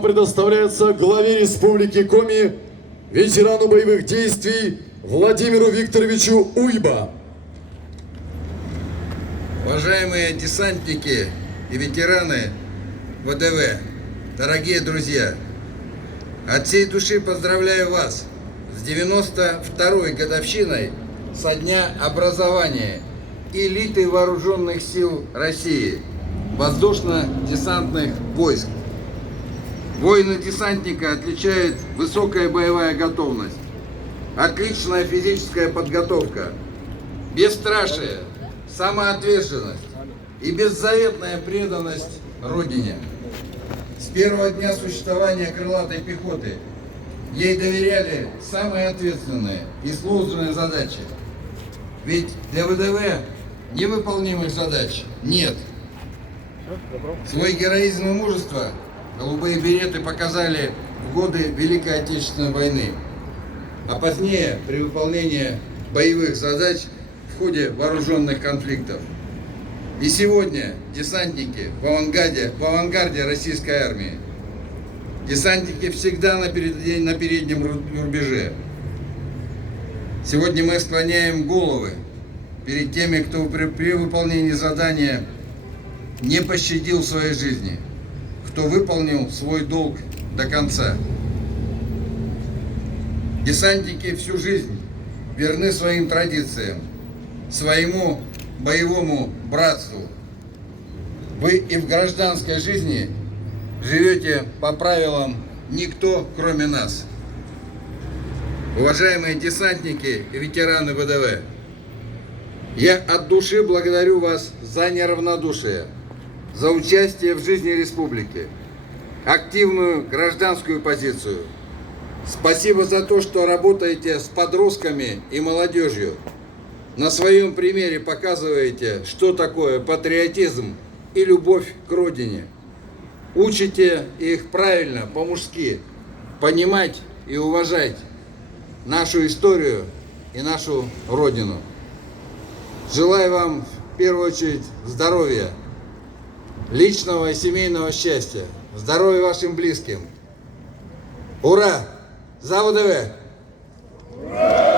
Предоставляется главе Республики Коми, ветерану боевых действий Владимиру Викторовичу Уйба. Уважаемые десантники и ветераны ВДВ, дорогие друзья, от всей души поздравляю вас с 92-й годовщиной со дня образования элиты Вооруженных сил России, воздушно-десантных войск. Воина-десантника отличает высокая боевая готовность, отличная физическая подготовка, бесстрашие, самоотверженность и беззаветная преданность Родине. С первого дня существования крылатой пехоты ей доверяли самые ответственные и сложные задачи. Ведь для ВДВ невыполнимых задач нет. Свой героизм и мужество голубые береты показали в годы Великой Отечественной войны, а позднее при выполнении боевых задач в ходе вооруженных конфликтов. И сегодня десантники в авангарде российской армии. Десантники всегда на переднем рубеже. Сегодня мы склоняем головы перед теми, кто при выполнении задания не пощадил своей жизни, кто выполнил свой долг до конца. Десантники всю жизнь верны своим традициям, своему боевому братству. Вы и в гражданской жизни живете по правилам «никто, кроме нас». Уважаемые десантники и ветераны ВДВ, я от души благодарю вас за неравнодушие, за участие в жизни республики, активную гражданскую позицию. Спасибо за то, что работаете с подростками и молодежью. На своем примере показываете, что такое патриотизм и любовь к родине. Учите их правильно, по-мужски, понимать и уважать нашу историю и нашу родину. Желаю вам в первую очередь здоровья, личного и семейного счастья, здоровья вашим близким. Ура! За ВДВ! Ура!